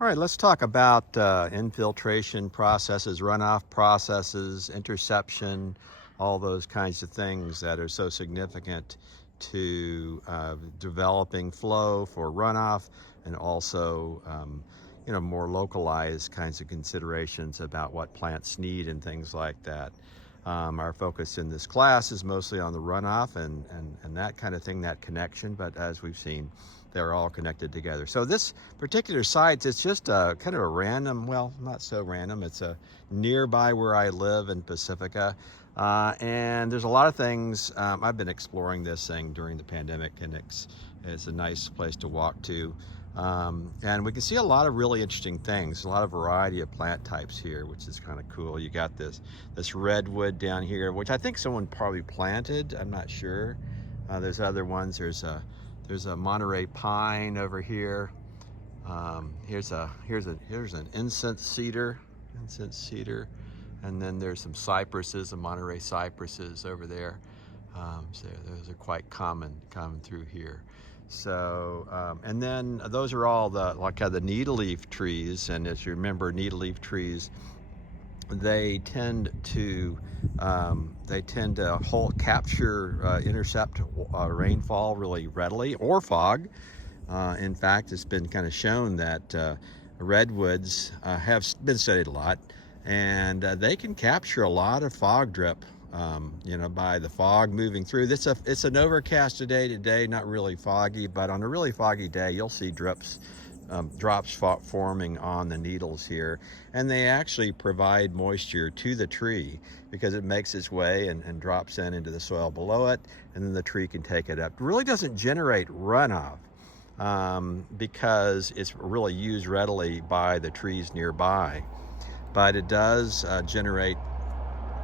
All right, let's talk about infiltration processes, runoff processes, interception, all those kinds of things that are so significant to developing flow for runoff, and also more localized kinds of considerations about what plants need and things like that. Our focus in this class is mostly on the runoff and that kind of thing, that connection, but as we've seen, they're all connected together. So this particular site, it's just a kind of a random, well, not so random, it's a nearby where I live in Pacifica. And there's a lot of things. I've been exploring this thing during the pandemic, and it's a nice place to walk to. And we can see a lot of really interesting things, a lot of variety of plant types here, which is kind of cool. You got this redwood down here, which I think someone probably planted, I'm not sure. There's other ones. There's a Monterey pine over here. Here's an incense cedar, and then there's some cypresses, the Monterey cypresses over there. So those are quite common through here. So and then those are all the needle leaf trees, and as you remember, needle leaf trees, they tend to intercept rainfall really readily, or fog. In fact, it's been kind of shown that redwoods have been studied a lot, and they can capture a lot of fog drip, by the fog moving through. It's an overcast today, not really foggy, but on a really foggy day, you'll see drops forming on the needles here, and they actually provide moisture to the tree because it makes its way and drops into the soil below it, and then the tree can take it up. It really doesn't generate runoff because it's really used readily by the trees nearby, but it does generate,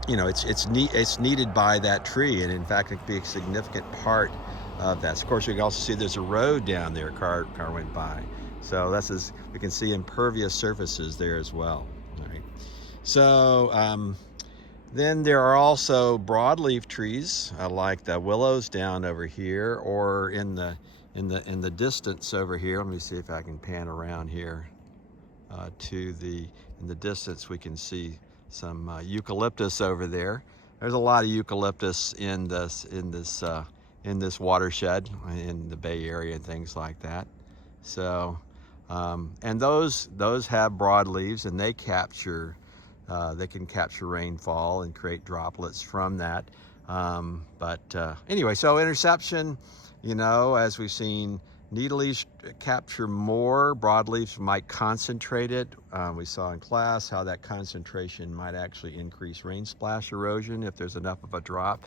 it's needed by that tree, and in fact it can be a significant part of that. So of course, you can also see there's a road down there, car went by. So we can see impervious surfaces there as well. All right. So then there are also broadleaf trees like the willows down over here, or in the distance over here. Let me see if I can pan around here in the distance. We can see some eucalyptus over there. There's a lot of eucalyptus in this watershed in the Bay Area and things like that. So, and those have broad leaves, and they can capture rainfall and create droplets from that. Anyway, so interception, as we've seen, needle leaves capture more, broadleaves might concentrate it. We saw in class how that concentration might actually increase rain splash erosion if there's enough of a drop.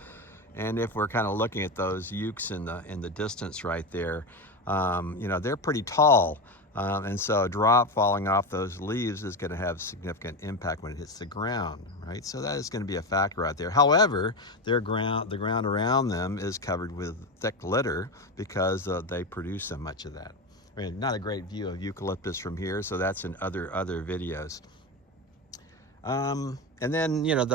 And if we're kind of looking at those ukes in the distance right there, they're pretty tall. And so a drop falling off those leaves is going to have significant impact when it hits the ground, right? So that is going to be a factor out there. However, the ground around them is covered with thick litter because they produce so much of that. I mean, not a great view of eucalyptus from here, so that's in other videos. And then the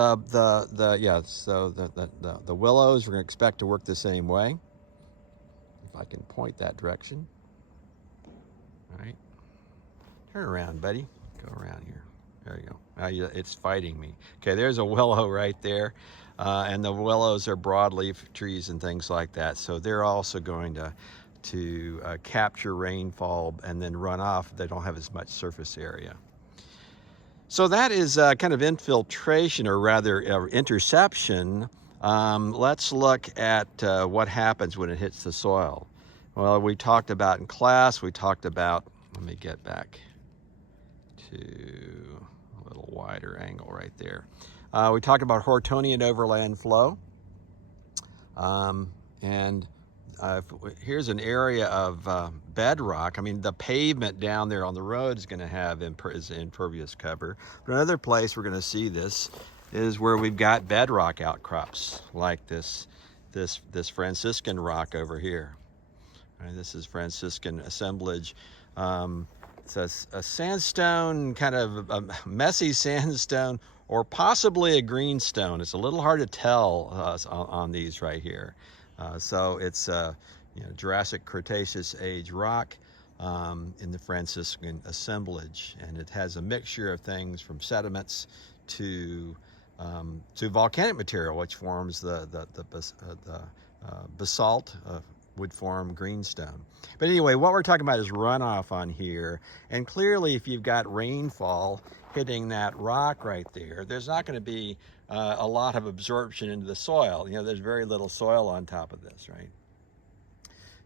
willows we're going to expect to work the same way. If I can point that direction. All right, turn around, buddy. Go around here. There you go. Now it's fighting me. Okay, there's a willow right there, and the willows are broadleaf trees and things like that. So they're also going to capture rainfall and then run off. They don't have as much surface area. So that is kind of infiltration, or rather interception. Let's look at what happens when it hits the soil. Well, we talked about in class, let me get back to a little wider angle right there. We talked about Hortonian overland flow. Here's an area of bedrock. I mean, the pavement down there on the road is going to have impervious cover. But another place we're going to see this is where we've got bedrock outcrops, like this Franciscan rock over here. Right, this is Franciscan assemblage. It's a sandstone, kind of a messy sandstone, or possibly a greenstone. It's a little hard to tell on these right here. So it's Jurassic Cretaceous age rock. in the Franciscan assemblage, and it has a mixture of things from sediments to volcanic material, which forms the basalt, would form greenstone. But anyway, what we're talking about is runoff on here, and clearly if you've got rainfall hitting that rock right there, there's not going to be a lot of absorption into the soil. You know, there's very little soil on top of this, right?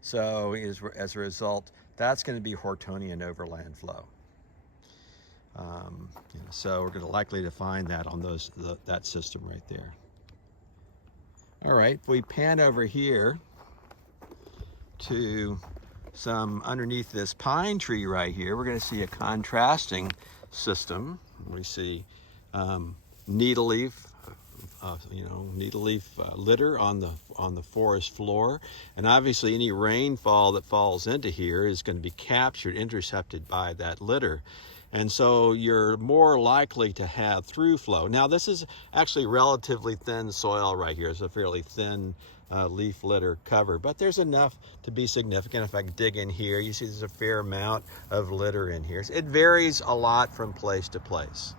So as a result, that's going to be Hortonian overland flow. So we're going to likely to find that on that system right there. All right, if we pan over here to some underneath this pine tree right here, we're going to see a contrasting system. We see needle leaf, litter on the forest floor, and obviously any rainfall that falls into here is going to be captured, intercepted by that litter. And so you're more likely to have through flow. Now this is actually relatively thin soil right here. It's a fairly thin leaf litter cover, but there's enough to be significant. If I dig in here, you see there's a fair amount of litter in here. It varies a lot from place to place.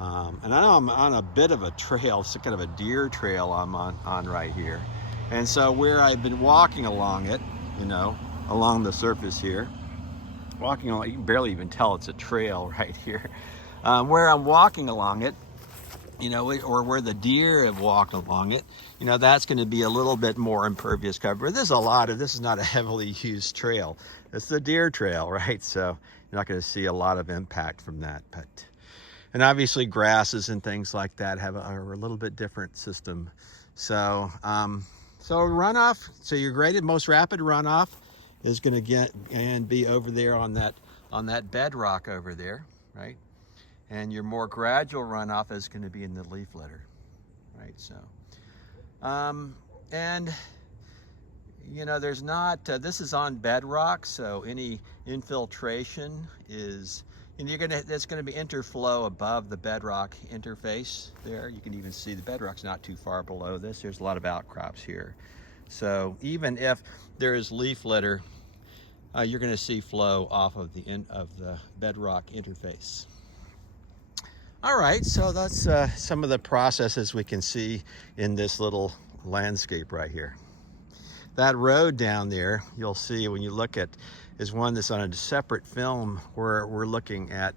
And I know I'm on a bit of a trail, it's kind of a deer trail I'm on right here. And so where I've been walking along it, along the surface here, walking along, you can barely even tell it's a trail right here. Where I'm walking along it, or where the deer have walked along it, that's going to be a little bit more impervious cover. This is not a heavily used trail. It's the deer trail, right? So you're not going to see a lot of impact from that. And obviously grasses and things like that are a little bit different system. So, runoff, so your most rapid runoff is going to get and be over there on that bedrock over there, right? And your more gradual runoff is going to be in the leaf litter, right? So, there's not, this is on bedrock, so any infiltration is, that's going to be interflow above the bedrock interface there. You can even see the bedrock's not too far below this. There's a lot of outcrops here. So even if there is leaf litter, you're going to see flow off of the bedrock interface. All right, so that's some of the processes we can see in this little landscape right here. That road down there, you'll see when you look at, is one that's on a separate film where we're looking at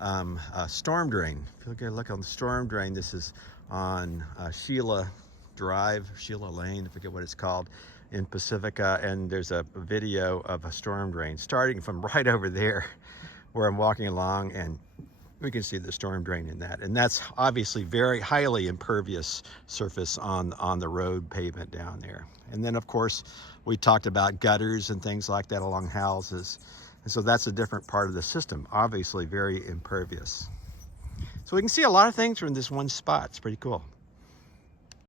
a storm drain. If you look on the storm drain, this is on Sheila Lane, I forget what it's called, in Pacifica, and there's a video of a storm drain starting from right over there where I'm walking along, and we can see the storm drain in that. And that's obviously very highly impervious surface on the road pavement down there. And then of course, we talked about gutters and things like that along houses. And so that's a different part of the system, obviously very impervious. So we can see a lot of things from this one spot. It's pretty cool.